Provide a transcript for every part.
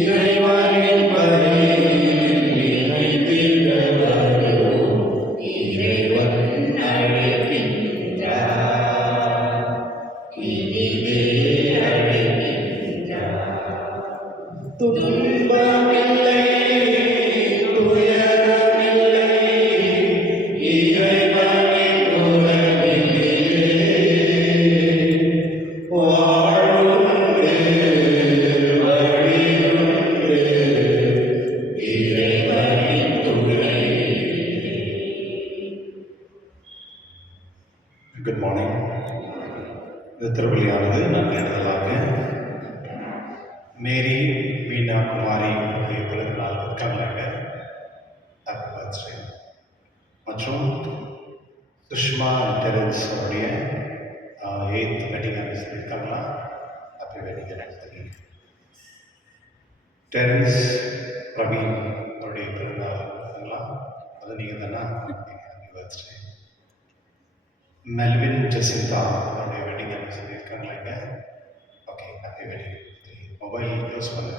இறைவனின் பலியில் இணைந்திட வருவோம். இறைவன் அழைக்கின்றார், இனிதே அழைக்கின்றார். துன்பமில்லை, துயரமில்லை, இறைவனின் உறவினிலே வாழ்வுண்டு, வழியுண்டு, இறைவனின் துணையிலே. Good morning. இந்த திருப்பலியானது நன்றியதாக மேரி மீனா குமாரி பிறந்த நாள் இருக்காங்க, ஹாப்பி பர்த்டே. மற்றும் சுஷ்மா டெரன்ஸ் அவருடைய 8th வெட்டிங் ஆனிவர்சரி இருக்காங்களா, happy wedding anniversary. Terrence Praveen அவருடைய பிறந்த நாள் இருக்காங்களா, அது நீங்கள் தானே, ஹாப்பி பர்த்டே. மெல்வின் ஜெசிந்தா அவருடைய வெட்டிங் ஆனிவர்சரி இருக்காங்களா இங்கே, okay, happy wedding. Mobile use பண்ணுங்க.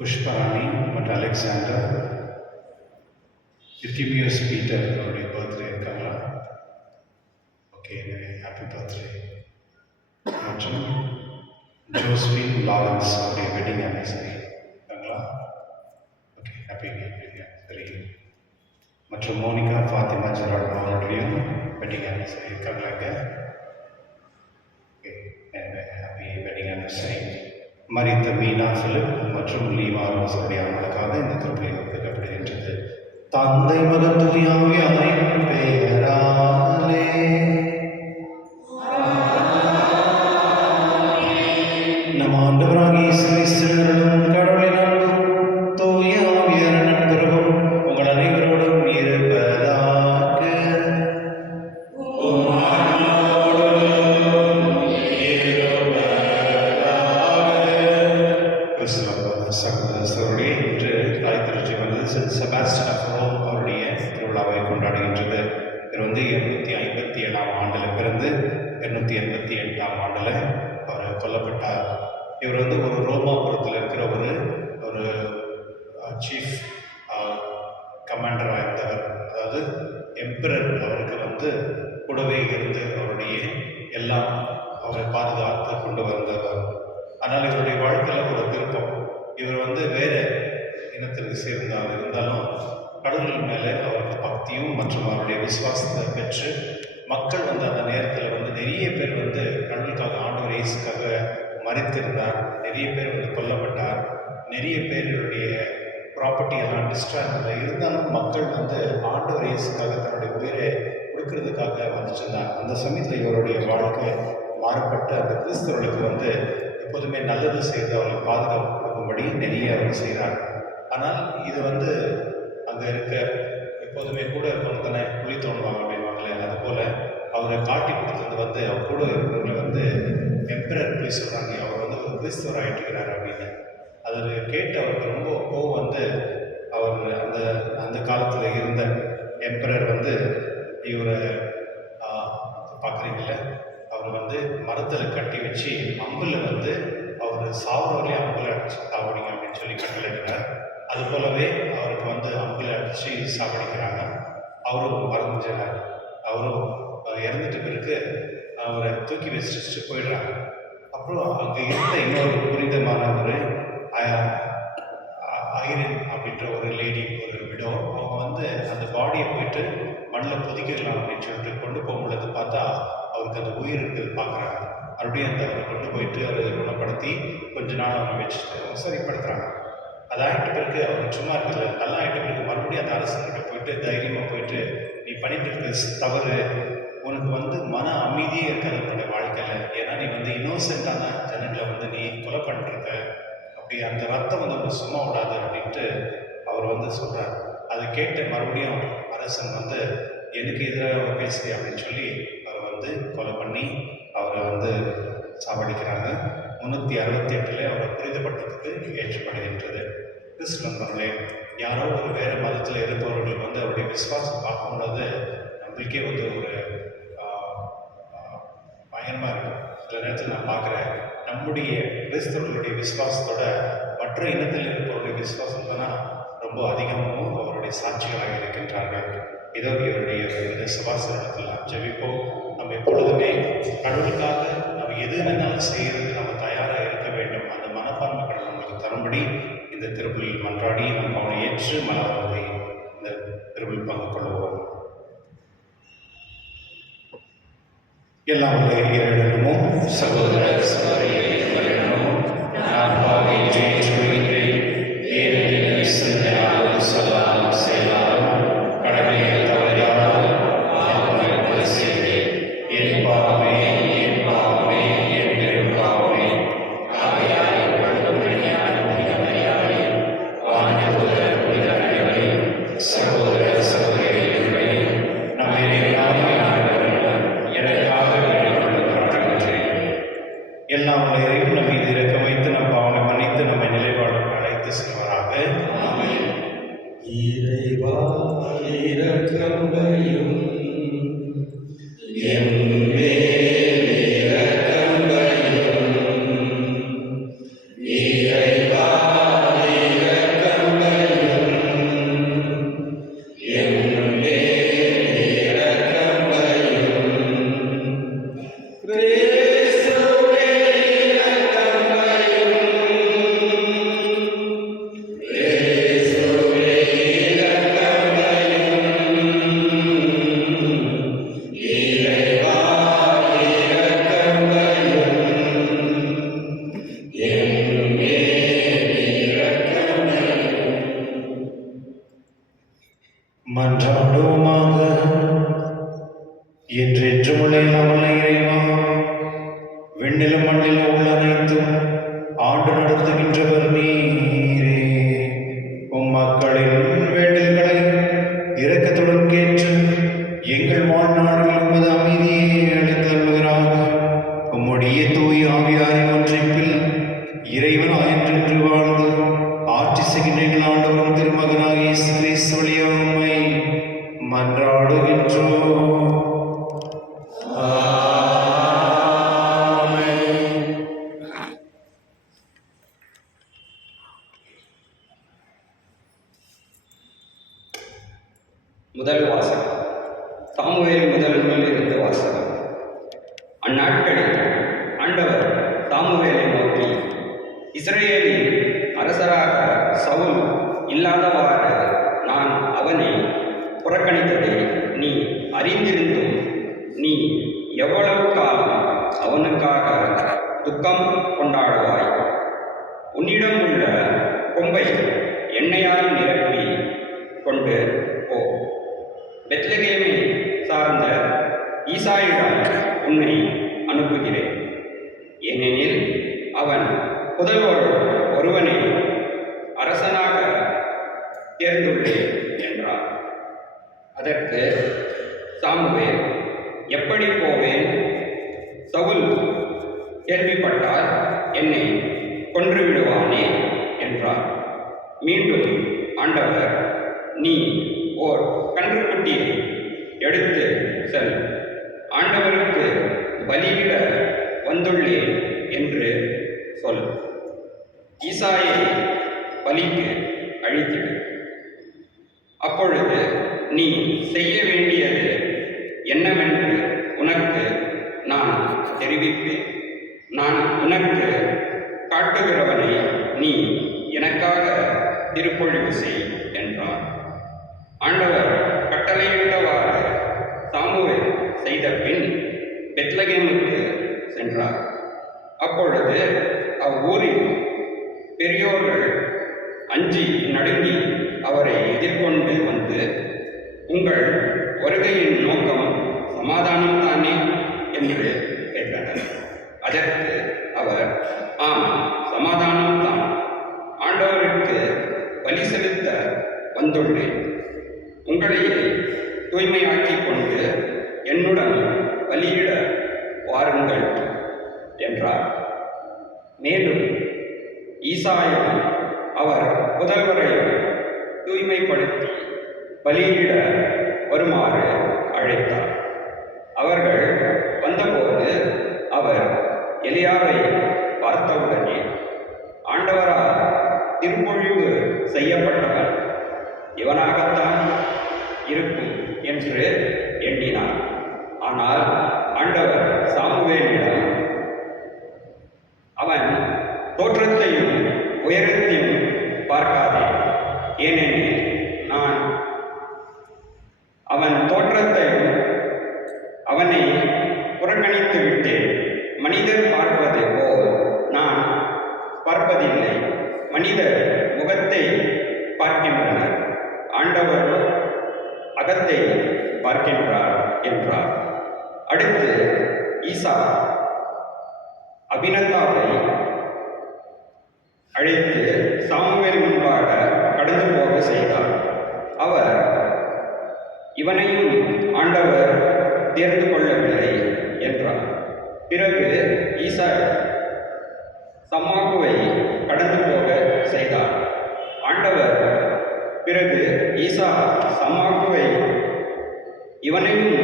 புஷ்பராணி மற்றும் அலெக்சாண்டர் யுத்திமியஸ் பீட்டர் அவருடைய பர்த்டே இருக்காங்களா, ஓகே, ஹாப்பி பர்த்டே. மற்றும் ஜோஸ்பின் லாரன்ஸ் அவருடைய வெட்டிங் ஆனிவர்சரி இருக்காங்களா, ஓகே, ஹாப்பி வெட்டிங் ஆனிவர்சரி. மற்றும் மோனிகா ஃபாத்திமா ஜெராட் அவருடைய வெட்டிங் ஆனிவர்சரி இருக்காங்களாங்க, ஓகே, ஹாப்பி வெட்டிங் ஆனிவர்சரி. மரித்த மீனா பிலிப் மற்றும் லீவா ரோஸுடைய அவர்களுக்காக இந்த திருப்பலி ஒப்புக்கப்படுகின்றது. தந்தை மகன் தூய ஆவியாரின் பெயராலே நம் ஆண்டவராகிய இயேசு கிறிஸ்துவின் கடவுளின் அன்பும் தூய ஆவியாரின் நட்புறவும் உங்கள் அனைவரோடும் இருப்பதாக. சகோதரர்களுடைய இன்று தாய் திருச்சி வந்து சென்ட் செபாஸ்டியன் ஆஃப் ரோம் அவருடைய திருவிழாவை கொண்டாடுகின்றது. இவர் வந்து 257ஆம் ஆண்டில் பிறந்து 288ஆம் ஆண்டில் அவர் கொல்லப்பட்டார். இவர் வந்து ஒரு ரோமாபுரத்தில் இருக்கிற ஒரு சீஃப் கமாண்டராக இருந்தவர். அதாவது எம்பரர் அவருக்கு வந்து கூடவே இருந்து அவருடைய எல்லாம் அவரை பாதுகாத்து கொண்டு வந்தவர். ஆனால் இவருடைய வாழ்க்கையில் ஒரு திருப்பம். இவர் வந்து வேறு இனத்திற்கு இருந்தாலும் கடவுள் மேலே அவருக்கு பக்தியும் மற்றும் அவருடைய விசுவாசத்தை பெற்று மக்கள் வந்து அந்த நேரத்தில் வந்து நிறைய பேர் வந்து கடவுளுக்காக ஆண்டவர் இயேசுக்காக மரித்திருந்தார். நிறைய பேர் வந்து கொல்லப்பட்டார். நிறைய பேருடைய ப்ராப்பர்ட்டி எல்லாம் டிஸ்ட்ராய் இருந்தாலும் மக்கள் வந்து ஆண்டவர் இயேசுக்காக தன்னுடைய உயிரை கொடுக்கறதுக்காக வந்துட்டு இருந்தார். அந்த சமயத்தில் இவருடைய வாழ்க்கை மாறுபட்டு அந்த கிறிஸ்தவர்களுக்கு வந்து எப்போதுமே நல்லது செய்து அவர்களை பாதுகாப்பு கொடுக்கும்படி நிறைய அவர் செய்கிறார். ஆனால் இது வந்து அங்கே இருக்க எப்போதுமே கூட இருக்கவங்க தானே குழி தோணுவாங்க அப்படின்வாங்களே, அதுபோல் அவரை காட்டி கொடுத்தது வந்து அவர் கூட இருக்கிறவங்களை வந்து எம்பரர் போய் சொல்கிறாங்க, அவர் வந்து ஒரு கிறிஸ்தவர் ஆகிட்டுக்கிறார் அப்படின்னு. அதை கேட்டு அவருக்கு ரொம்ப கோவம் வந்து அவர் அந்த காலத்தில் இருந்த எம்பரர் வந்து இவரை பார்க்குறீங்கள, அவர் வந்து மரத்தில் கட்டி வச்சு அம்பில் வந்து அவர் சாவரவர்களே அம்பில் அடிச்சு சாவடிங்க அப்படின்னு சொல்லி கட்டளையிட்டார். அது போலவே அவருக்கு வந்து அம்பில் அடித்து சாவடிக்கிறாங்க. அவரும் மறந்துட்டார். அவரும் இறந்துட்டு பிறகு அவரை தூக்கி வச்சுட்டு போயிடுறாங்க. அப்புறம் அங்கே இருந்த இன்னொரு புனிதமான ஒரு ஐரின் அப்படின்ற ஒரு லேடி, ஒரு விடோ, அவங்க வந்து அந்த பாடியை போயிட்டு மண்ணில் புதிக்கலாம் அப்படின்னு சொல்லிட்டு கொண்டு போகும்பொழுது பார்த்தா அவருக்கு அந்த உயிர் இருக்கிறது பார்க்குறாங்க. மறுபடியும் அந்த அவரை கொண்டு போயிட்டு அவரை குணப்படுத்தி கொஞ்ச நாள் அவங்க வச்சுட்டு சரிப்படுத்துகிறாங்க. அது ஆகிட்ட பிறகு அவர் சும்மா இருக்கிறது நல்லா ஆகிட்ட பிறகு மறுபடியும் அந்த அரசுகிட்ட போயிட்டு தைரியமாக போயிட்டு, நீ பண்ணிட்டு இருக்கிறது தவறு, உனக்கு வந்து மன அமைதியே இருக்காது உன்னுடைய வாழ்க்கையில், ஏன்னா நீ வந்து இன்னோசென்ட்டான ஜனங்களை வந்து நீ கொலை பண்ணிருக்க, அப்படி அந்த ரத்தம் வந்து ஒன்று சும்மா விடாது அப்படின்ட்டு அவர் வந்து சொல்கிறார். அதை கேட்டு மறுபடியும் அரசன் வந்து எனக்கு எதிராக பேசுகிறேன் அப்படின்னு சொல்லி அவரை வந்து கொலை பண்ணி அவரை வந்து சாவடிக்கிறாங்க. 368 அவரை புரிதப்பட்டதுக்கு ஏற்றப்படுகின்றது. கிறிஸ்து நண்பர்களே, யாரோ ஒரு வேறு மதத்தில் இருப்பவர்கள் வந்து அவருடைய விசுவாசம் பார்க்கும்பொழுது நம்மளுக்கே வந்து ஒரு கடினமாக இருக்கும். சில நேரத்தில் நான் பார்க்குறேன், நம்முடைய கிறிஸ்தவர்களுடைய விசுவாசத்தோட மற்ற இனத்தில் இருப்பவருடைய விசுவாசம் தான் ரொம்ப அதிகமாகவும் அவருடைய சாட்சிகளாக இருக்கின்றார்கள். இதோ இவருடைய இந்த சுபாசனத்தில் நாம் ஜெபிப்போம். நம்ம எப்பொழுதுமே கடவுளுக்காக நம்ம எது வேணாலும் செய்யறதுக்கு நம்ம தயாராக இருக்க வேண்டும். அந்த மனப்பான்மை கடவுள் நம்மளுக்கு தரும்படி இந்த திருப்பலில் மன்றாடி நம்ம அவனை ஏற்று மனவரத்தை இந்த திருப்பலில் பங்கு கொள்வோம். எல்லாம் இறைவனும் சகோதர சகோதரிகளிடமும் நான் பாவியை ஏற்றுக்கொள்கிறேன். ஏனெனில் சிந்தனையாலும் சொல்லாலும் செயலாலும் கடமையை தவறியாலும் பாவங்களை செய்தேன். என் பாவமே, என் பாவமே, என் பெரும் பாவமே. ஆகையால் வானதூதர் புனிதர்களையும் சகோதர சகோதரிகளையும் நம் இறைவனாகிய எனக்காக எல்லாம் இறைவன் நம் மீது இரக்கம் வைத்து நம் பாவனை மன்னித்து நம்மை நிலைவாழ்வுக்கு அழைத்து செல்வாராக. இறைவா இரக்கம் வையும், என் மேல் இரக்கம் வையும். இறைவா இரக்கம் வையும், என் மேல் இரக்கம் வையும். கிறிஸ்துவே இரக்கம் வையும், கிறிஸ்துவே இரக்கம் வையும். இறைவா இரக்கம் வையும், என் மேல் இரக்கம் வையும். மன்றாடுவோமாக. என்றென்றும் உள்ள நம்மளை இறைவா, விண்ணிலும் மண்ணிலும் உள்ள அனைத்தும் ஆண்டு நடத்துகின்றவர் நீரே. உம் மக்களின் வேண்டல்களை இரக்கத்துடன் கேட்டு எங்கள் வாழ்நாளில் உமது அமைதியை அளித்தருள்வீராக. உம்முடைய தூய ஆவியாரின் ஒன்றிப்பில் இறைவனாய் என்றென்று வாழ்ந்து ஆட்சி செய்கின்ற எங்கள் ஆண்டவரும் திருமகனாகிய இயேசு கிறிஸ்து வழியாக உம்மை மன்றாடுகின்றோம். முதல் வாசகம். சாமுவேல் முதல் நூலில் இருந்து வாசகம். அந்நாட்களில் ஆண்டவர் சாமுவேலை நோக்கி, இஸ்ரவேலின் அரசராக சவுல் இல்லாதவாறு நான் அவனை புறக்கணித்ததை நீ அறிந்திருந்தும் நீ எவ்வளவு காலம் அவனுக்காக துக்கம் கொண்டாடுவாய்? உன்னிடம் உள்ள கொம்பை எண்ணெயால் நிரப்பி கொண்டு போ. பெத்லகேமை சார்ந்த ஈசாயிடம் உன்னை அனுப்புகிறேன். ஏனெனில் அவன் புதல்வர் ஒருவனை அரசனாக தேர்ந்துள்ளேன் என்றார். அதற்கு சாமுவேல், எப்படி போவேன்? சவுல் கேள்விப்பட்டால் என்னை கொன்று விடுவானே என்றார். மீண்டும் ஆண்டவர், நீ ஓர் கன்றுக்குட்டியை எடுத்து செல், ஆண்டவருக்கு பலியிட வந்துள்ளேன் என்று சொல். ஈசாயை பலிக்கு அழித்திடு. அப்பொழுது நீ செய்ய வேண்டியது என்னவென்று உனக்கு நான் தெரிவிப்பேன். நான் உனக்கு காட்டுகிறவனை நீ எனக்காக திருப்பொழிவு செய் என்றார். ஆண்டவர் கட்டளையிட்டவாறு சாமுவேல் செய்த பின் பெத்லகேமுக்கு சென்றார். அப்பொழுது அவ்வூரில் பெரியோர்கள் அஞ்சி நடுங்கி அவரை எதிர்கொண்டு வந்து, உங்கள் வருகையின் நோக்கம் சமாதானம்தானே என்று கேட்டனர். அதற்கு அவர், ஆம், சமாதானம்தான். ஆண்டவருக்கு பலி செலுத்த வந்துள்ளேன். உங்களையே தூய்மையாக்கிக் கொண்டு என்னுடன் பலியிட வாருங்கள் என்றார். மேலும் ஈசாயும் அவர் புதல்வரையும் தூய்மைப்படுத்தி பலியிட வருமாறு அழைத்தார். அவர்கள் வந்தபோது ஆண்டவர் சாமுவேலிடம், அவன் தோற்றத்தையும் உயரத்தையும் பார்க்காதே, ஏனெனில் நான் அவன் தோற்றத்தையும் அவனை புறக்கணித்து விட்டேன். மனிதர் பார்ப்பது போல் நான் பார்ப்பதில்லை. மனிதர் முகத்தை பார்க்கின்றனர், ஆண்டவர் அகத்தை பார்க்கின்றார் என்றார். அடுத்து ஈசா அபினதாவை அழைத்து சாமுவேல் முன்பாக கடந்து போக செய்தார். அவர், இவனையும் ஆண்டவர் தேர்ந்து கொள்ளவில்லை என்றார். பிறகு ஈசா சம்மாக்குவை கடந்து போக செய்தார். ஆண்டவர் பிறகு ஈசா சம்மாக்குவை இவனையும்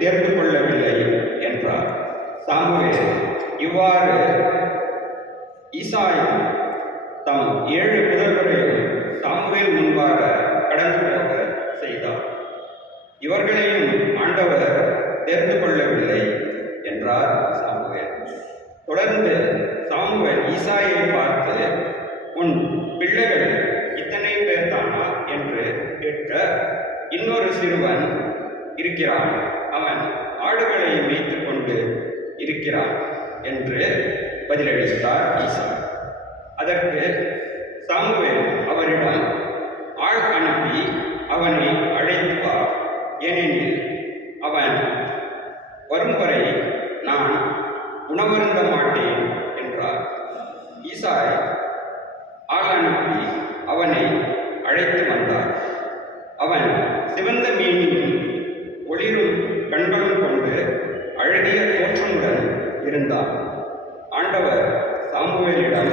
தேர்ந்து கொள்ளவில்லை என்றார். சாமுவேல் இவ்வாறு ஈசாயும் தம் 7 புதல்வரையும் சாமுவேல் முன்பாக கடந்து போக செய்தார். இவர்களையும் ஆண்டவர் தேர்ந்து கொள்ளவில்லை என்றார் சாமுவேல். தொடர்ந்து சாமுவேல் ஈசாயை பார்த்து, உன் பிள்ளைகள் இத்தனை பேர் தானா என்று கேட்க, இன்னொரு சிறுவன் இருக்கிறான், அவன் ஆடுகளை மேய்த்து கொண்டு இருக்கிறான் என்று பதிலளித்தார் ஈசா. அதற்கு சாமுவேல் அவரிடம், ஆள் அனுப்பி அவனை அழைத்து வா, ஏனெனில் அவன் வரும் வரை நான் உணவருந்த மாட்டேன் என்றார். ஈசாய் ஆள் அனுப்பி அவனை அழைத்து வந்தார். அவன் சிவந்த மேனியும் ஒளிரும் கண்களும் கொண்டு அழகிய தோற்றமுடன் இருந்தான். ஆண்டவர் சாமுவேலிடம்,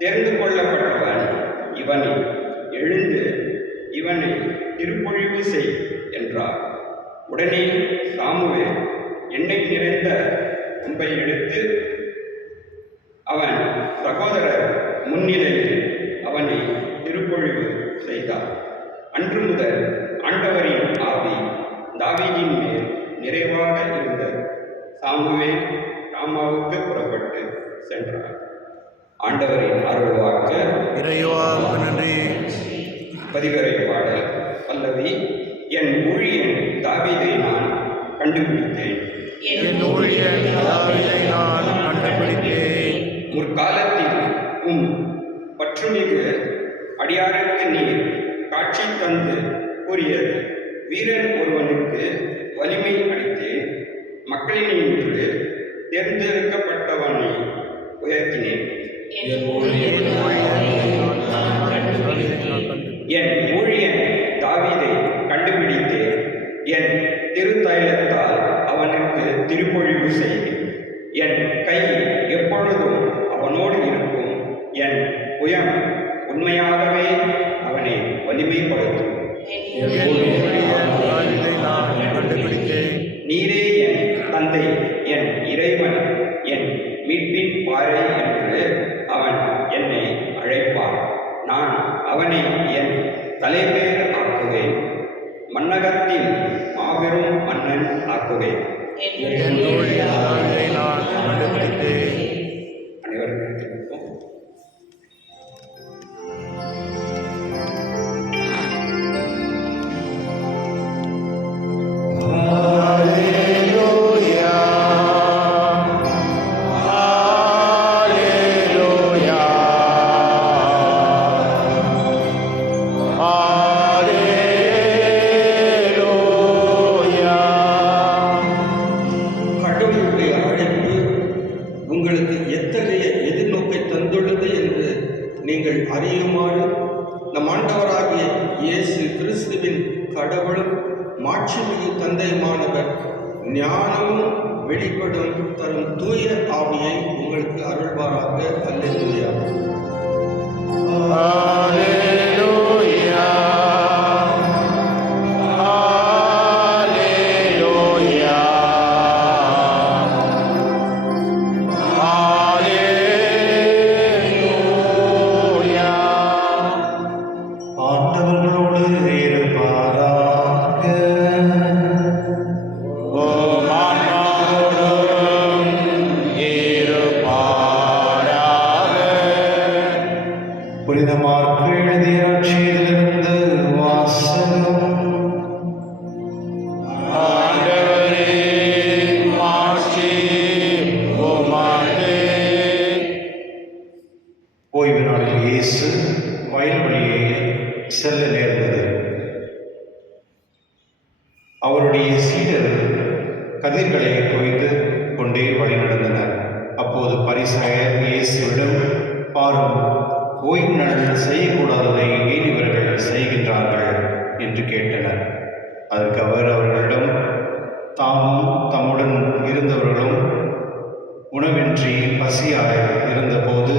தெரிந்து கொள்ளப்பட்டவன் இவனை, எழுந்து இவனை திருப்பொழிவு செய் என்றார். உடனே சாமுவேல் எண்ணெய் நிறைந்த கொம்பை எடுத்து அவன் சகோதரர் முன்னிலையில் அவனை திருப்பொழிவு செய்தார். அன்று முதல் ஆண்டவரின் ஆவி தாவீதின் மேல் நிறைவாக இருந்தது. சாமுவேல் ராமாவுக்கு புறப்பட்டு சென்றார். ஆண்டவரின் அருள்வாக்கு. இறைவாக்கு நன்றி. பதிவரை பாடல் பல்லவி. என் ஊழியன் தாவீதை நான் கண்டுபிடித்தேன். என் ஊழியன் தாவீதை நான் கண்டுபிடித்தேன். முற்காலத்தில் பற்றுமிகு அடியாருக்கு நீர் காட்சி தந்து கூறியது, வீரன் ஒருவனுக்கு வலிமை அளித்தேன், மக்களினின்று தேர்ந்தெடுக்கப்பட்டவனை உயர்த்தினேன். என் ஊழியன் தாவீதை கண்டுபிடித்தேன், என் திருத்தைலத்தால் அவனுக்கு திருப்பொழிவு செய்தேன். என் கை எப்பொழுதும் அவனோடு இருக்கும், என் புயம் உண்மையாகவே அவனை வலிமைப்படுத்தும். நீரே என் தந்தை, என் இறைவன், என் மீட்பின் பாறை என்று அவன் என்னை அழைப்பான். நான் அவனை என் தலைமையர் ஆக்குவேன், மன்னகத்தில் மாபெரும் மன்னன் ஆக்குவேன். அனைவருக்கும் உங்களுக்கு எத்தகைய எதிர்நோக்கை தந்துள்ளது என்று நீங்கள் அறியுமாறு நம் ஆண்டவராகிய இயேசு கிறிஸ்துவின் கடவுளும் மாட்சிமிகு தந்தையுமானவர் ஞானமும் வெளிப்படும் தரும் தூய ஆவியை உங்களுக்கு அருள்வாராக. அல்லேலூயா. ஆண்டவர்களோடு இருப்பாராக. பசியாய் இருந்தபோது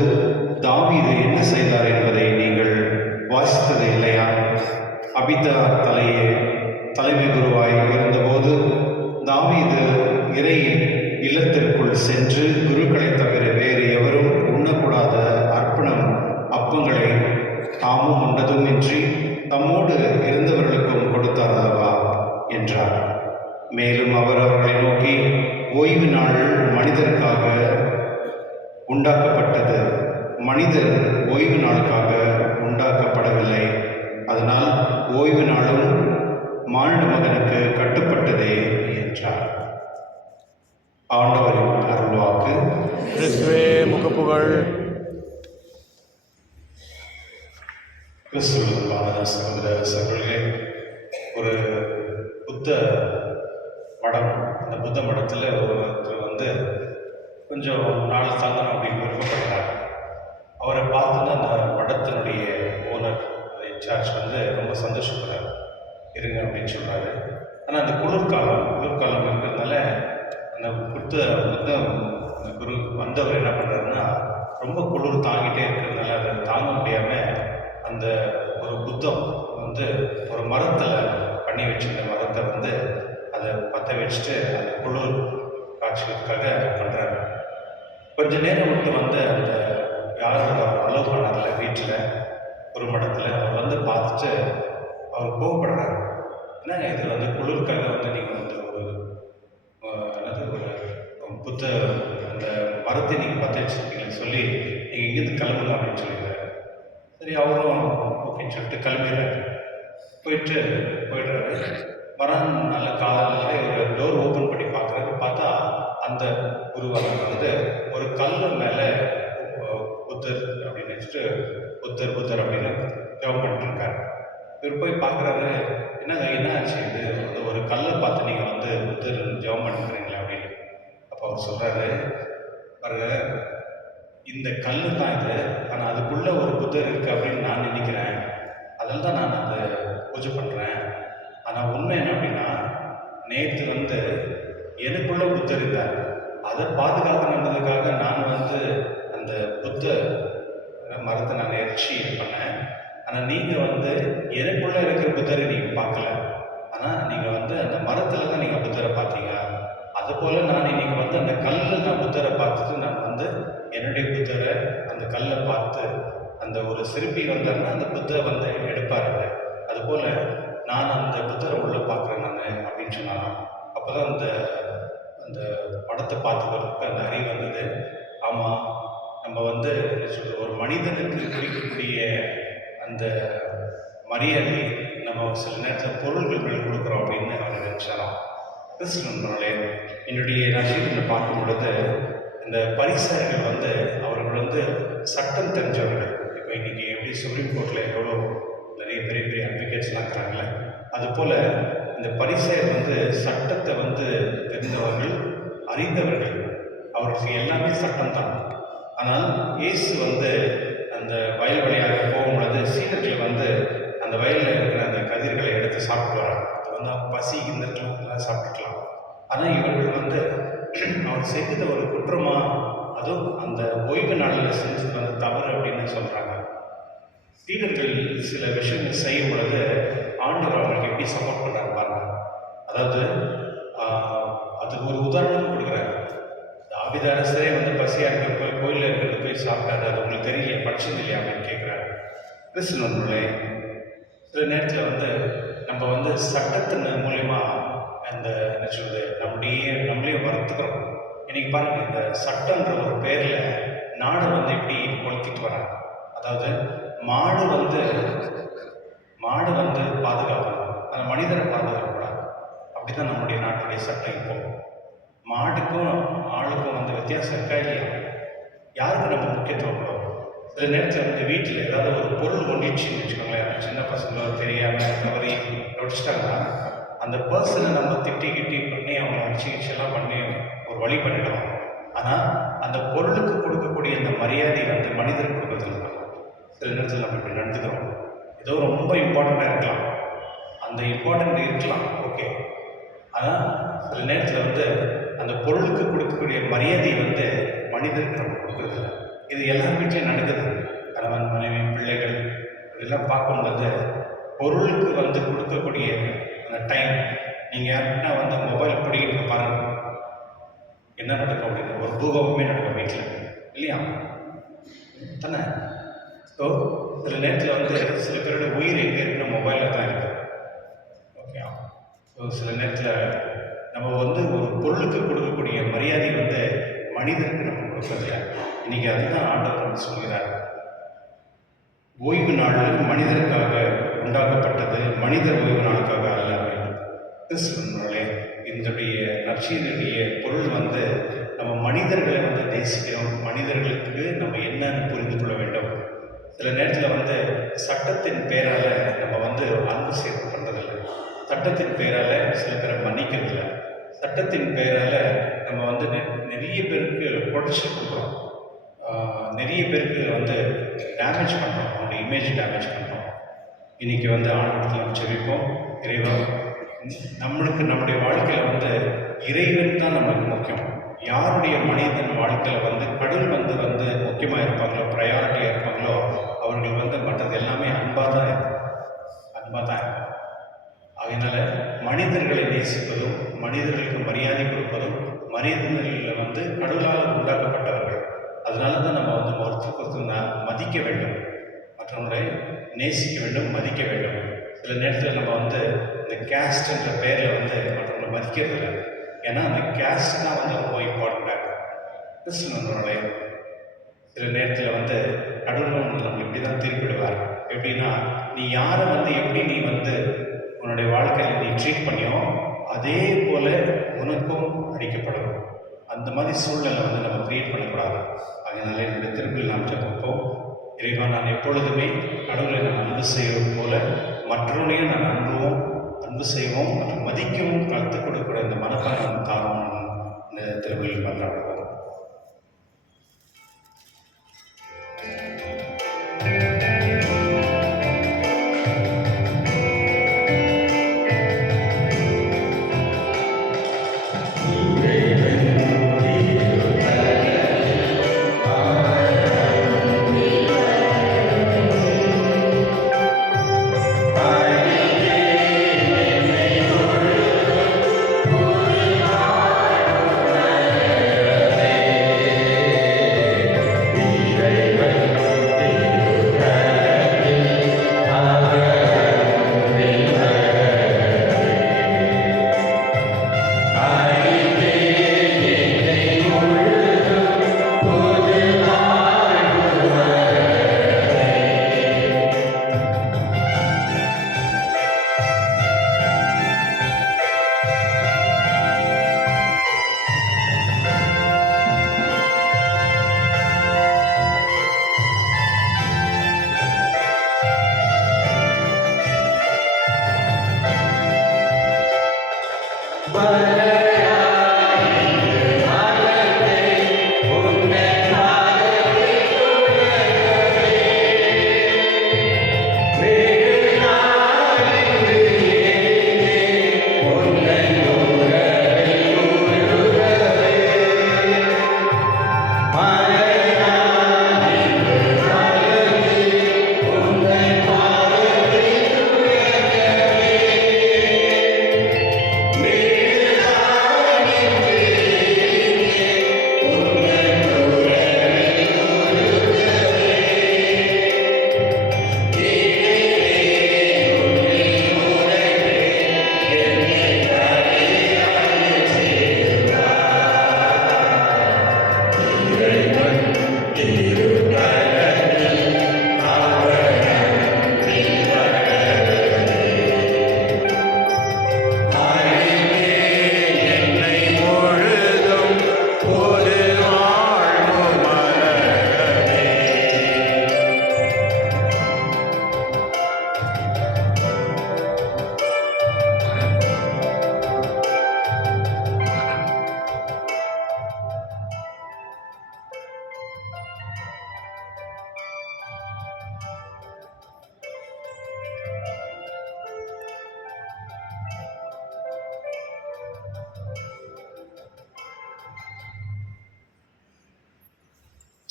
தாவீது என்ன செய்தார் என்பதை நீங்கள் வாசித்தது இல்லையா? அபித்தார் தலைமை குருவாய் இருந்தபோது தாவீது இறை இல்லத்திற்குள் சென்று குருக்களை தவிர வேறு எவரும் உண்ணக்கூடாத அர்ப்பணம் அப்பங்களை தாமும் உண்டதுமின்றி தம்மோடு இருந்தவர்களுக்கும் கொடுத்தார் அல்லவா என்றார். மேலும் அவர் அவர்களை நோக்கி, ஓய்வு நாள் மனிதருக்காக உண்டாக்கப்பட்டது, மனிதர் ஓய்வு நாளுக்காக உண்டாக்கப்படவில்லை. அதனால் ஓய்வு நாளும் மானிட மகனுக்கு கட்டுப்பட்டதே என்றார். ஆண்டவரின் அருள்வாக்கு. கிறிஸ்துவே முகப்புகழ். கிறிஸ்துவ சகோதர சகோதரிகளே, ஒரு புத்த மடம், அந்த புத்த மடத்தில் ஒருத்தர் வந்து கொஞ்சம் நாள் தங்கணும் அப்படின்னு விருப்பப்பட்டார். அவரை பார்த்துட்டு அந்த மடத்தினுடைய ஓனர், இன்சார்ஜ் வந்து ரொம்ப சந்தோஷப்படுறாரு, இருங்க அப்படின்னு சொல்கிறாரு. ஆனால் அந்த குளிர்காலம் இருக்கிறதுனால அந்த அந்த குரு வந்தவர் என்ன பண்ணுறாருன்னா, ரொம்ப குளிர் தாங்கிட்டே இருக்கிறதுனால அதை தாங்க முடியாமல் அந்த ஒரு புத்தம் வந்து ஒரு மரத்தில் பண்ணி வச்சிருந்த மரத்தை வந்து அதை பற்ற வச்சுட்டு அந்த குளிர் காட்சிகளுக்காக பண்ணுறாரு. கொஞ்ச நேரம் விட்டு வந்து அந்த யாரும் அலோவ் பண்ணார்ல வீட்டில் ஒரு மடத்தில், அவர் வந்து பார்த்துட்டு அவர் கோவப்படுறாரு. ஏன்னா இது வந்து குளிர்காக வந்து நீங்கள் வந்து ஒரு புத்த அந்த மரத்தை நீங்கள் பற்ற வச்சுருக்கீங்கன்னு சொல்லி நீங்கள் இங்கேருந்து கிளம்புங்க அப்படின்னு சொல்லிடுறாரு. சரி, அவரும் ஓகேன்னு சொல்லிட்டு கிளம்பிடுறாரு. போயிடுறாரு. மரம் நல்ல காலையில் ஒரு டோர் ஓப்பன் பண்ணி பார்க்குறாரு. பார்த்தா அந்த குருவாளர் வந்து ஒரு கல் மேலே புத்தர் அப்படின்னு வச்சுட்டு புத்தர் அப்படின்னு ஜெபம் பண்ணிட்டுருக்காரு. இவர் போய் பார்க்குறாரு, என்ன ஆச்சு, இது வந்து ஒரு கல்லை பார்த்து நீங்கள் வந்து புத்தர் ஜெபம் பண்ணிக்கிறீங்களா அப்படின்னு. அப்போ அவர் சொல்கிறாரு, பாருங்க, இந்த கல் தான் இது, ஆனால் அதுக்குள்ளே ஒரு புத்தர் இருக்குது அப்படின்னு நான் நினைக்கிறேன், அதில் தான் நான் அதை பூஜை பண்ணுறேன். ஆனால் உண்மை என்ன அப்படின்னா, நேற்று வந்து எனக்குள்ள புத்தர் இருந்தார், அதை பாதுகாக்கணுன்றதுக்காக நான் வந்து அந்த புத்த மரத்தை நான் எரிச்சி பண்ணேன். ஆனால் நீங்கள் வந்து எனக்குள்ளே இருக்கிற புத்தரை நீங்கள் பார்க்கல, ஆனால் நீங்கள் வந்து அந்த மரத்தில் தான் நீங்கள் புத்தரை பார்த்தீங்க. அதுபோல் நான் இன்னைக்கு வந்து அந்த கல்லில் நான் புத்தரை பார்த்துட்டு நான் வந்து என்னுடைய புத்தரை அந்த கல்லை பார்த்து அந்த ஒரு சிற்பி வந்தாருன்னா அந்த புத்தரை வந்து எடுப்பாருங்க, அதுபோல் நான் அந்த புத்தரை உள்ள பார்க்குறேன் நான் அப்படின்னு சொன்னாங்க. அப்போ தான் அந்த படத்தை பார்த்துக்கிறதுக்கு அந்த அறிவு வந்தது. ஆமாம், நம்ம வந்து ஒரு மனிதனுக்கு குறிக்கக்கூடிய அந்த மரியாதை நம்ம சில நேரத்தில் பொருள்கள் மேலே கொடுக்குறோம் அப்படின்னு அவர் நினைச்சாராம். கிறிஸ்துவர்களே, என்னுடைய நட்சத்திரத்தில் பார்க்கும் பொழுது இந்த பரிசேயர்கள் வந்து அவர்கள் வந்து சட்டம் தெரிஞ்சவர்கள். இப்போ இன்னைக்கு எப்படி சுப்ரீம் கோர்ட்டில் எவ்வளோ நிறைய பெரிய பெரிய அட்வொகேட்ஸ்லாம் இருக்கிறாங்களே, அதுபோல் இந்த பரிசேயர் வந்து சட்டத்தை வந்து தெரிந்தவர்கள், அறிந்தவர்கள். அவருக்கு எல்லாமே சட்டம் தான். ஆனால் இயேசு வந்து அந்த வயல் வழியாக போகும்பொழுது சீடர்கள் வந்து அந்த வயலில் இருக்கிற அந்த கதிர்களை எடுத்து சாப்பிட்டு வராங்க. அது வந்து அவங்க பசி இருந்துக்கலாம், சாப்பிட்டுக்கலாம். ஆனால் இவர்கள் வந்து அவர் செய்தது ஒரு குற்றமாக, அதுவும் அந்த ஓய்வு நாளில் செஞ்சது வந்து தவறு அப்படின்னு சொல்கிறாங்க. சீடர்கள் சில விஷயங்கள் செய்யும் பொழுது ஆண்டவர் அவங்களுக்கு எப்படி சப்போர்ட் பண்ணுறாரு பாருங்க. அதாவது அதுக்கு ஒரு உதாரணம் கொடுக்குறாரு. தாவீது அரசரே வந்து பசியாக இருக்கிற கோயிலில் இருக்கிறது போய் சாப்பிட்டாரு, அது உங்களுக்கு தெரியலையா, படிச்சது இல்லையா அப்படின்னு கேட்குறாரு. கிறிஸ்துவர்களே, சில நேரத்தில் வந்து நம்ம வந்து சட்டத்தின் மூலயமா அந்த என்ன சொல்றது நம்மளே வளர்த்துக்கிறோம். இன்னைக்கு பாருங்க, இந்த சட்டன்ற ஒரு பேரில் நாடு வந்து எப்படி கொளுத்திட்டு வராங்க. அதாவது மாடு வந்து பாதுகாக்கணும், அந்த மனிதரை பாதுகாக்கக்கூடாது. அப்படிதான் நம்முடைய நாட்டுடைய சட்டம். இப்போ மாட்டுக்கும் ஆளுக்கும் வந்து வித்தியாசம் இருக்கா இல்லையா? யாருக்கு நம்ம முக்கியத்துவம் கொடுக்கும்? சில நேரத்தில் வந்து வீட்டில் ஏதாவது ஒரு பொருள் ஒன்றிச்சுன்னு வச்சுக்கோங்களேன், சின்ன பசங்களோ தெரியாமல் தவறி நடிச்சிட்டாங்கன்னா அந்த பர்சனை நம்ம திட்டி பண்ணி அவங்க அடிச்சுக்கிச்செல்லாம் பண்ணி ஒரு வழி பண்ணிடலாம். ஆனால் அந்த பொருளுக்கு கொடுக்கக்கூடிய அந்த மரியாதை வந்து மனிதர் கொடுக்கறதுல தான் சில நேரத்தில் நம்ம இப்படி நடந்துக்கிறோம். ஏதோ ரொம்ப இம்பார்ட்டண்ட்டாக இருக்கலாம், அந்த இம்பார்ட்டண்ட் இருக்கலாம், ஓகே. ஆனால் சில நேரத்தில் வந்து அந்த பொருளுக்கு கொடுக்கக்கூடிய மரியாதை வந்து மனிதருக்கு நம்ம கொடுக்குறதில்ல. இது எல்லார் வீட்லையும் நடக்குது. கணவன், மனைவி, பிள்ளைகள் இதெல்லாம் பார்க்கும்போது பொருளுக்கு வந்து கொடுக்கக்கூடிய அந்த டைம், நீங்கள் யாருன்னா வந்து மொபைல் பிடிக்கிட்டு பாருங்க, என்ன நடக்கும் அப்படின்னு ஒரு பூகம்பமே நடக்கும் வீட்டில், இல்லையா தானே? ஸோ சில நேரத்தில் வந்து சில பேரோட உயிர் எங்கே இருக்குன்னா மொபைலில் தான் இருக்குது. ஓகே. ஸோ சில நேரத்தில் நம்ம வந்து ஒரு பொருளுக்கு கொடுக்கக்கூடிய மரியாதை வந்து மனிதருக்கு நம்ம கொடுக்கறதில்ல. இன்னைக்கு அதுதான் ஆண்டவர் நம்ம சொல்கிறார். ஓய்வு நாள் மனிதருக்காக உண்டாக்கப்பட்டது, மனிதர் ஓய்வு நாளுக்காக அல்ல அப்படின்னு. கிறிஸ்துவனுடைய இதனுடைய நற்செய்தியுடைய பொருள் வந்து நம்ம மனிதர்களை வந்து நேசிக்கிறோம், மனிதர்களுக்கு நம்ம என்னன்னு புரிந்து கொள்ள வேண்டும். சில நேரத்தில் வந்து சட்டத்தின் பேரால் நம்ம வந்து அன்பு சேர்ப்பு பண்ணுறதில்லை, சட்டத்தின் பேரால் சில பேரை மன்னிக்கிறதில்ல, சட்டத்தின் பேரால் நம்ம வந்து நிறைய பேருக்கு ப்ரொடெக்ஷன் கொடுக்குறோம், நிறைய பேருக்கு வந்து டேமேஜ் பண்ணுறோம், அவங்களுடைய இமேஜ் டேமேஜ் பண்ணுறோம். இன்றைக்கி வந்து ஆண்டவரத்தில் நம்ம ஜெபிப்போம். இறைவா, நம்முடைய வாழ்க்கையில் வந்து இறைவன் தான் நம்மளுக்கு முக்கியம். யாருடைய மனிதன் வாழ்க்கையில் வந்து கடவுள் வந்து முக்கியமாக இருப்பாங்களோ, ப்ரையாரிட்டியாக இருப்பாங்களோ, அவர்கள் வந்து மற்றது எல்லாமே அன்பாக தான் இருக்கும். அதனால் மனிதர்களை நேசிப்பதும், மனிதர்களுக்கு மரியாதை கொடுப்பதும், மனிதர்களில் வந்து கடவுளால் உண்டாக்கப்பட்டவர்கள், அதனால தான் நம்ம வந்து ஒருத்தர் மதிக்க வேண்டும், மற்றவங்களை நேசிக்க வேண்டும், மதிக்க வேண்டும். சில நேரத்தில் நம்ம வந்து இந்த கேஸ்ட் என்ற பெயரில் வந்து மற்றவங்களை மதிக்கிறதில்லை. ஏன்னா அந்த கேஸ்ட் தான் வந்து ரொம்ப இம்பார்ட்டண்ட்டாக இருக்கும். கிறிஸ்துவனுடைய சில நேரத்தில் வந்து கடவுள் நம்ம இப்படி தான் திருப்பிடுவார். எப்படின்னா, நீ யாரை வந்து எப்படி நீ வந்து உன்னுடைய வாழ்க்கையில் நீ ட்ரீட் பண்ணியோ அதே போல் உனக்கும் அடிக்கப்படும். அந்த மாதிரி சூழ்நிலை வந்து நம்ம க்ரியேட் பண்ணக்கூடாது. அதனால் என்னுடைய திருப்பில் நாம் ஜெபிப்போம். இறைவா, நான் எப்பொழுதுமே கடவுளை நான் அன்பு செய்வது போல மற்றவனையும் நான் அன்பு செய்வோம் மற்றும் மதிக்கவும் கற்றுக் கொடுக்கிற இந்த மனப்பான்மை தாரும் இந்த திருவிழில் கொண்டாடுவோம். Amen.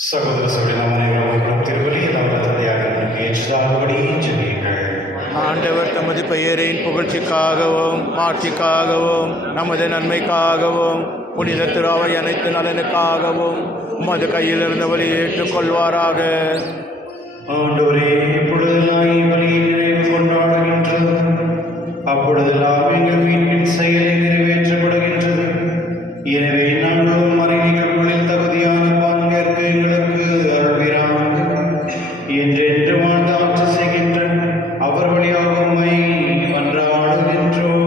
சகோதர சகோதரி நாம் அனைவரும் திருவள்ளியில் அவர் தந்தையாக எனக்கு ஏற்றதாகபடி ஜெபியுங்கள். ஆண்டவர் தமது பெயரின் புகழ்ச்சிக்காகவும் மாட்சிக்காகவும் நமது நன்மைக்காகவும் புனித திருவை அனைத்து நலனுக்காகவும் உமது கையில் இருந்தவரை ஏற்றுக்கொள்வாராக. ஆண்டவரே, இப்பொழுதெல்லாம் இவரை நினைவு கொண்டாடுகின்றது, அப்பொழுதெல்லாம் எங்கள் மீட்பின் செயலை நிறைவேற்றப்படுகின்றது. எனவே நாங்களும் மறை நிகழ்வுகளில் தகுதியான பங்கேற்க எங்களுக்கு அருள்வீராக. என்றென்று வாழ்ந்து ஆட்சி செய்கின்ற அவர் வழியாக உம்மை மன்றாடுகின்றோம்.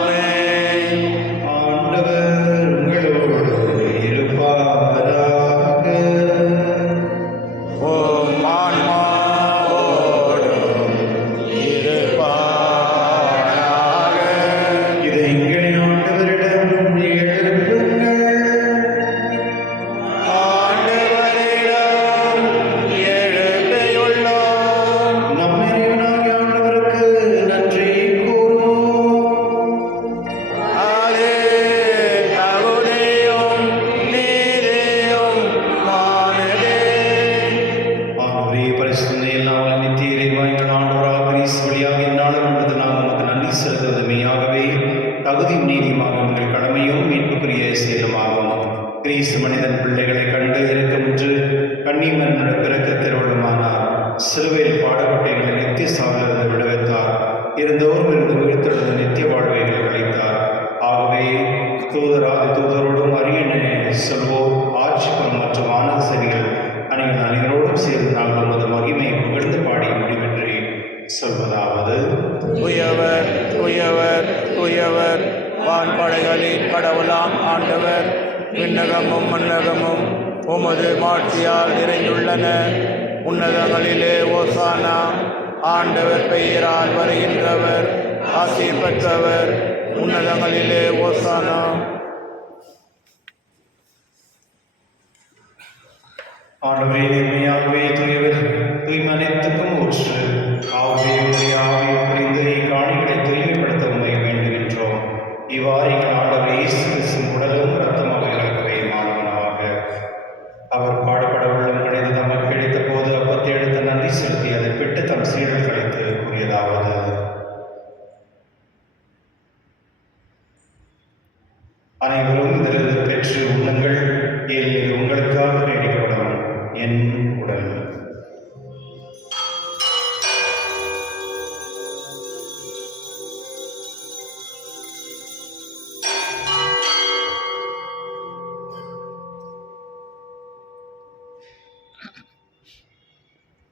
ஆமென். ஆண்டவர் உங்களோடு இருப்பாராக. ஓம் ஆன்மாவோடும் இருப்பாராக. இதை எங்களை ஆண்டவரிடம் எழுப்புங்கள். ஆண்டவரிடம் எழுப்பியுள்ளோம். நம் இறைவனாகிய ஆண்டவருக்கு நன்றி கூறுவோம். அதே தகுதியும் நீதியும் மானதே. ஆண்டவரே, பரிசுத்த எல்லாம் வல்ல நித்திய இறைவா, எங்கள் ஆண்டவராக கிறிஸ்து வழியாக இந்நாளும் என்பது நாம் உமக்கு நன்றி செலுத்துவது மெய்யாகவே தகுதியும் நீதியுமாக உங்கள் கடமையும் மீட்புக்குரிய செயலுமாகும். கிறிஸ்து மனிதன் பிள்ளைகளை கண்டு இரக்கமுற்று கன்னிமரனுடைய பிறக்க திருவள்ளுமானார். சிலுவையில் பாடுபட்ட எங்களை நித்திய சாவிலிருந்து விடுவித்தார். இருந்தோறும் இருந்து உயிர்த்தெழுந்த நித்திய வாழ்வை எங்களுக்கு அளித்தார். ஆகவே தூதராதி தூதரோடும் அரியணை சொல்வோர் ஆட்சிபுரம் மற்றும் ஆனந்த செவிகள் அனைவரோடும் சேர்ந்து நாங்கள் உமது மகிமையை புகழ்ந்து பாடி முடிவென்றி சொல்வதாவது: உயவர் உயவர் உயவர் வான்படைகளின் கடவுளாம் ஆண்டவர். விண்ணகமும் மண்ணகமும் உமது மாட்சியால் நிறைந்துள்ளன. உன்னதங்களிலே ஓசானா. ஆண்டவர் பெயரால் வருகின்றவர் ஆசி பெற்றவர். உன்னதங்களிலே ஓசானா. ஆண்டவரே, நேர்மையாகவே தூயவர், தூய்மை அனைத்துக்கும் ஊற்று. ஆகவே உம்முடைய ஆவியை புரிந்து இக்காணிகளை தூய்மைப்படுத்த உம்மை வேண்டுகின்றோம். இவ்வாறு எங்கள் ஆண்டவர் இயேசு கிறிஸ்துவின் உடலும் இரத்தமாக எங்களுக்கு மாறுவனவாக. அவர் பாடுபட உள்ளம் கணிந்து தமக்கு கிடைத்த போது அப்பத்தை எடுத்து நன்றி செலுத்தி அதை பிட்டு தம் சீடர் கழித்து கூறியதாவது: அனைவரும் இதிலிருந்து பெற்று உண்ணுங்கள், ஏன் இது உங்களுக்காக நீடிக்கப்படும் என் உடல்.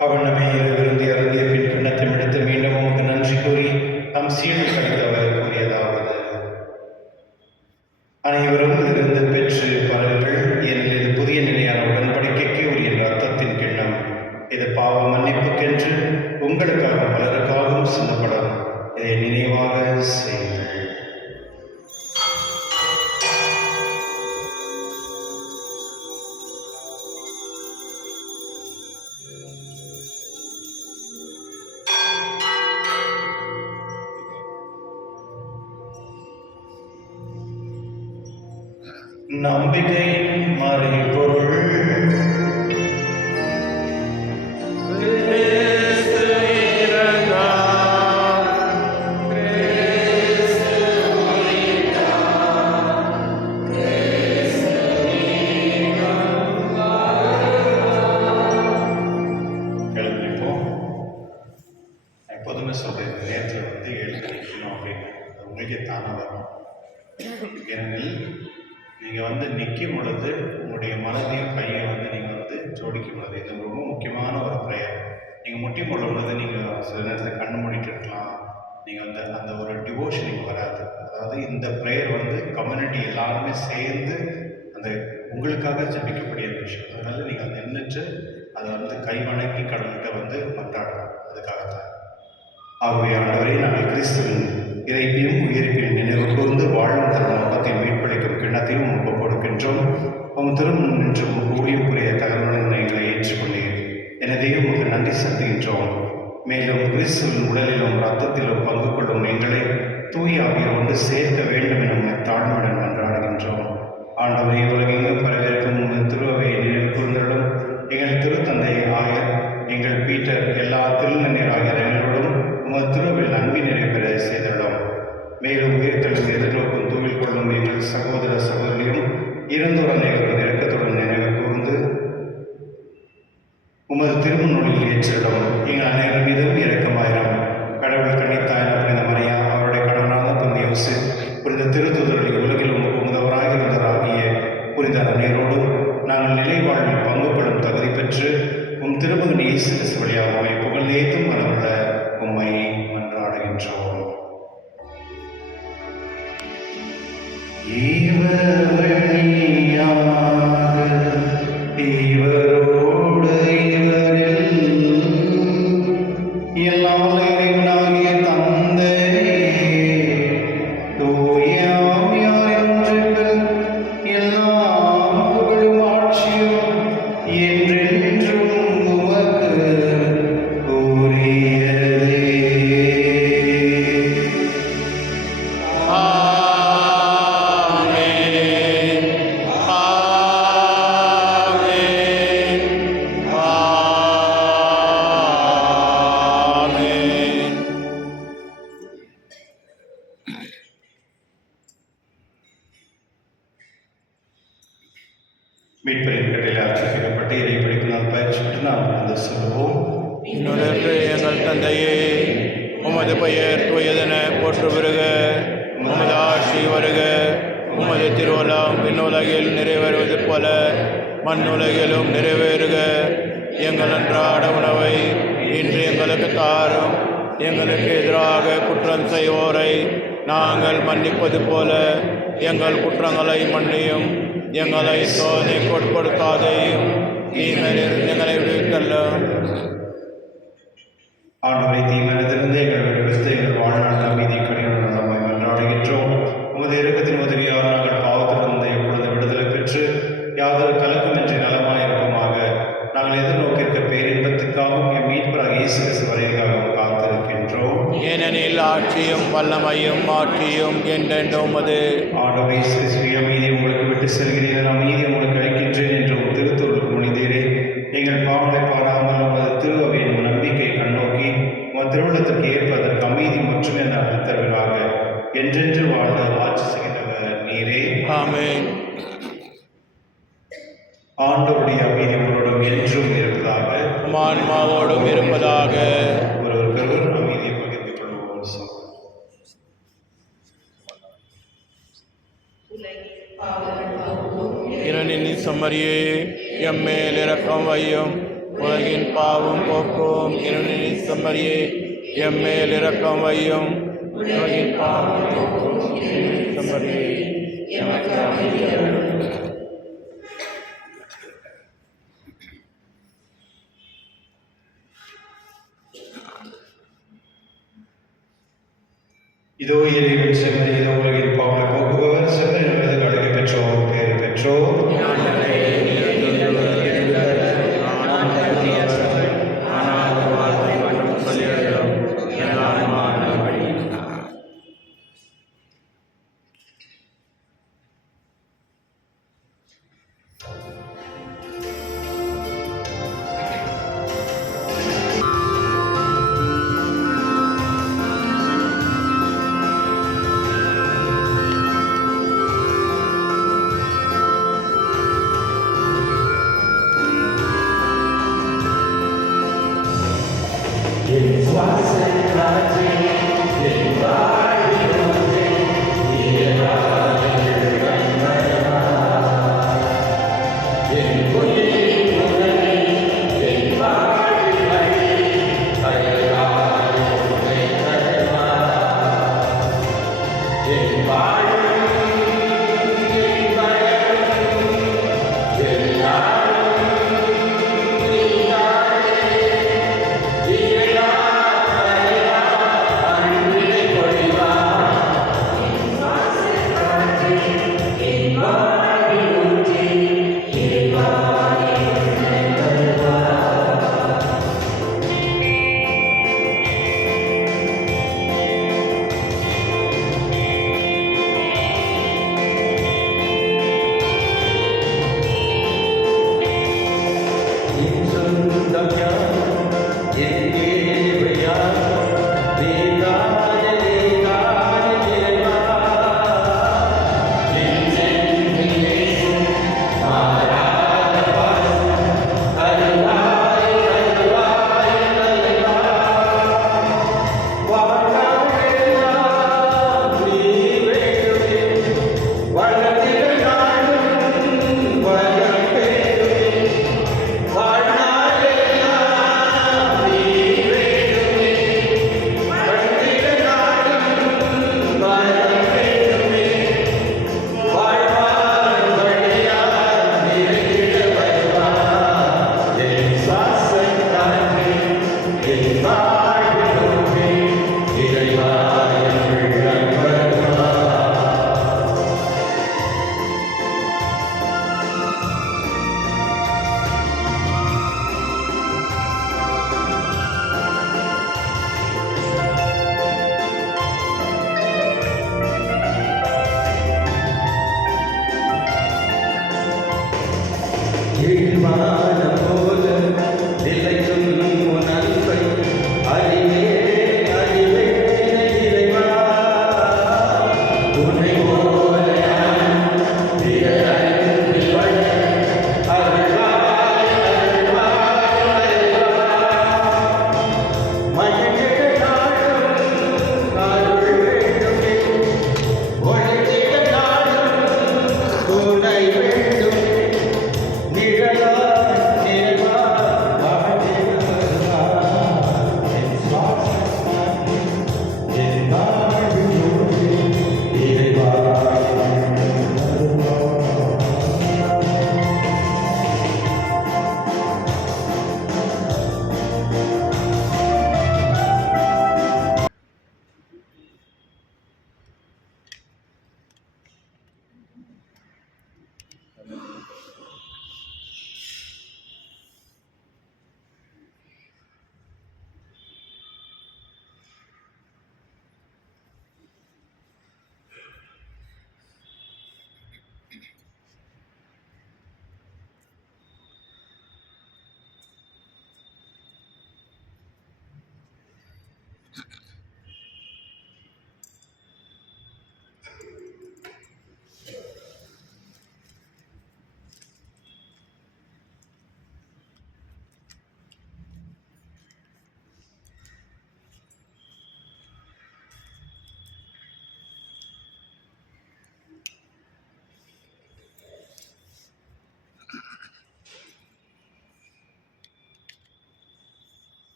அவனமே விருந்தி அருந்திய பின் கிண்ணத்தை எடுத்து மீண்டும் உமக்கு நன்றி கூறி தம் சீடர் கழித்தவர் கூறியதாவது: அனைவரும் இதிலிருந்து பெற்று பாருங்கள், ஏனெனில் இது புதிய நிலையான உடன்படிக்கைக்கு உரிய இரத்தத்தின் கிண்ணம். இது பாவ மன்னிப்புக்கென்று உங்களுக்காக பலருக்காகவும் சிந்தப்படும். இதை நினைவாக செய்யுங்கள். நம்பிக்கையின் மறைபொருள். எழுந்திருப்போம். எப்போதுமே சொல்றேன், இந்த நேரத்தில் வந்து எழுந்திருக்கணும் அப்படின்னு உங்களுக்கே தானாக வரும். ஏனெனில் நீங்கள் வந்து நிற்கும் பொழுது உங்களுடைய மனதையும் கையை வந்து நீங்கள் வந்து ஜோடிக்கும் பொழுது இது ரொம்ப முக்கியமான ஒரு ப்ரேயர். நீங்கள் முட்டி போடும் பொழுது நீங்கள் சில நேரத்தில் கண்ணு மூடிட்டு இருக்கலாம். நீங்கள் வந்து அந்த ஒரு டிவோஷனுக்கு வராது. அதாவது இந்த ப்ரேயர் வந்து கம்யூனிட்டி எல்லாருமே சேர்ந்து அந்த உங்களுக்காக ஜபிக்கக்கூடிய விஷயம். அதனால் நீங்கள் வந்து நின்றுட்டு அதை வந்து கை வணங்கி கடவுள்கிட்ட வந்து மன்றாடணும். அதுக்காகத்தான். ஆகவே ஆண்டவரே, நாங்கள் கிறிஸ்துவின் இறைப்பையும் உயிர்ப்பையும் நினைவு கூர்ந்து வாழும் தரும் நோக்கத்தை மீட்பளிக்கும் கிண்ணத்தையும் ஒப்பு கொடுக்கின்றோம். உம் திருமணம் நின்று ஊழியம் புரிய தகவலுடன் எங்களை ஏற்றுக்கொண்டீர். எனவே உங்களுக்கு நன்றி செலுத்துகின்றோம். மேலும் கிறிஸ்துவின் உடலிலும் இரத்தத்திலும் பங்கு கொள்ளும் எங்களை தூய ஆவியை ஒன்று சேர்க்க வேண்டும் என தாழ்மையுடன் மன்றாடுகின்றோம். ஆண்டவரே, திருத்துதர்களை உலகில் உமதவராக இருந்தவராகிய புனித அன்னையரோடும் நாங்கள் நிலை வாழ்வில் பங்கு கொள்ளும் தகுதி பெற்று உம் திருமகன் இயேசு கிறிஸ்து வழியாக உம்மை புகழ்ந்தேத்தும் மனமுள்ள உம்மை மன்றாடுகின்றோம். இவர் வழியாக இவரோடு இவரில் எல்லாம் இறைவனாகிய தந்தையே, தூய ஆவியாரின் ஒன்றிப்பில் எல்லாம் புகழும் ஆட்சியும் என்றென்றும் உமக்கு உரியதே. மீட்பரின் கட்டளை ஆட்சிக்கப்பட்டு இறை படிப்பினால் பயிற்சி பெற்று நாம் வந்து சொல்லுவோம். இன்னொன்று எங்கள் தந்தையே, உமது பெயர் தூயதென போற்று வருக, உமது ஆட்சி வருக, உமது திருவலம் விண்ணுலகில் நிறைவேறுவது போல மண்ணுலகிலும் நிறைவேறுக. எங்கள் அன்றாட உணவை இன்று எங்களுக்கு தாரும். எங்களுக்கு எதிராக குற்றம் செய்வோரை நாங்கள் மன்னிப்பது போல எங்கள் குற்றங்களை மன்னியும். எங்களை சோதனைக்கு உட்படுத்தாதேயும், தீமையிலிருந்து எங்களை விடுவித்தள்ளும். ஆண்டவரை தீமையிலிருந்து எங்கள் விடுவித்து எங்கள் வாழ்நாள் அமைதி கனியுடன் நம்மை மன்றாடுகின்றோம். உமது இரக்கத்தின் உதவியால் நாங்கள் பாவத்திலிருந்து எப்பொழுது விடுதலை பெற்று யாதொரு கலக்கமின்றி நலமாயிருப்போமாக. நாங்கள் எதிர்நோக்கியிருக்க பேரின்பத்துக்காகவும் என் மீட்பராக இயேசு கிறிஸ்து வருகைக்காகவும் காத்திருக்கின்றோம். ஏனெனில் ஆட்சியும் வல்லமையும் மாற்றியும் என்றென்றும் உமது. ஆண்டவர் இயேசு கிறிஸ்து அமைதியை உங்களுக்கு விட்டு செல்கிறேன், நான் நீதி உங்களுக்கு அளிக்கின்றேன் என்று உம் திருத்தொழுக்கு முனைந்தீரே. எங்கள் பாவங்களை பாராமல் உமது திருவையின் நம்பிக்கை கண்ணோக்கி உமது திருவுள்ளத்திற்கு ஏற்ப அதற்கு அமைதி மற்றும் என தருவதாக. என்றென்று வாழ்ந்து ஆட்சி செய்கின்றவர் நீரே. ஆமென். ஆண்டவருடைய அமைதி உங்களோடும் என்றும் இருப்பதாக. உம் ஆன்மாவோடும் இருப்பதாக. ஒருவருக்கொருவர் அமைதியை பகிர்ந்து கொள்வோம். இரணின் சம்மரியே, எம்மேல் இரக்கம் வையும். உலகின் பாவம் போக்கும் இரணின் சம்மரியே, எம்மேல் இரக்கம் வையும். உலகின் பாவம் போக்கும் இரணின் சம்மரியே, எமக்கு அமைதி அருளும். இதோ இறைவன் செம்மறி, இதோ உலகின் பாவங்களை போக்குபவர் செம்மறி என்பது கடுகை பெற்றோர் பேர் பெற்றோர்.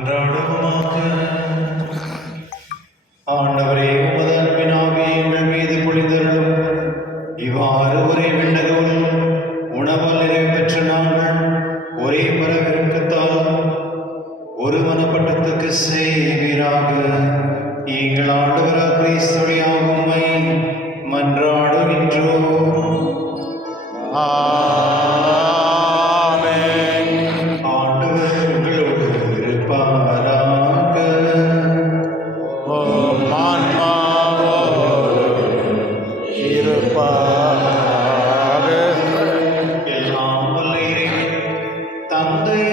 மன்றாடுவோமாக. ஆண்டவரே, உமது அன்பின் ஆவியை எங்கள் மீது பொழிந்தருளும். இவ்வாறு ஒரே விண்ணகமும் உணவால் நிறைவு பெற்ற நாங்கள் ஒரே பரவிருக்கத்தால் ஒரு மனப்பட்டத்துக்கு செய்வீராக. எங்கள் ஆண்டவராக கிறிஸ்துவின் உம்மை மன்றாடுகின்றோம். ஆமென். ஆண்டவர் உங்களோடு இருப்பாராக. உம் ஆன்மாவோடும் இருப்பாராக. எல்லாம் வல்ல இறைவன், தந்தை,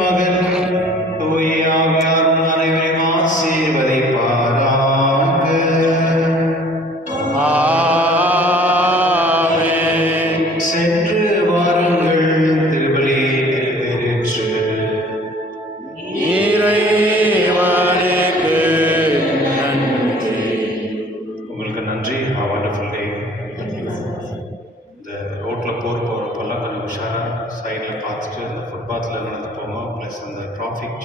மகன், தூய ஆவியார் அனைவரையும் ஆசீர்வதிப்பாராக. ஆமென். சென்று வாருங்கள், திருப்பலி நிறைவேறிற்று. இறைவனுக்கு நன்றி. உங்களுக்கு நன்றி. வண்டர்ஃபுல் டே. இந்த ரோட்டில் போகிறப்பெல்லாம் கொஞ்சம் உஷாராக சைடில் பார்த்துட்டு இந்த ஃபுட்பாத்தில் நடந்து போங்க. ப்ளஸ் இந்த டிராஃபிக்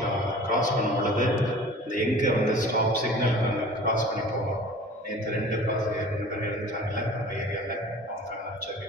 கிராஸ் பண்ணும் பொழுது இந்த எங்கே வந்து ஸ்டாப் சிக்னலுக்கு அங்கே கிராஸ் பண்ணி போவோம். நேற்று 2 பேர் இருந்துட்டாங்கல்ல நம்ம ஏரியாவில், அவங்க சரி.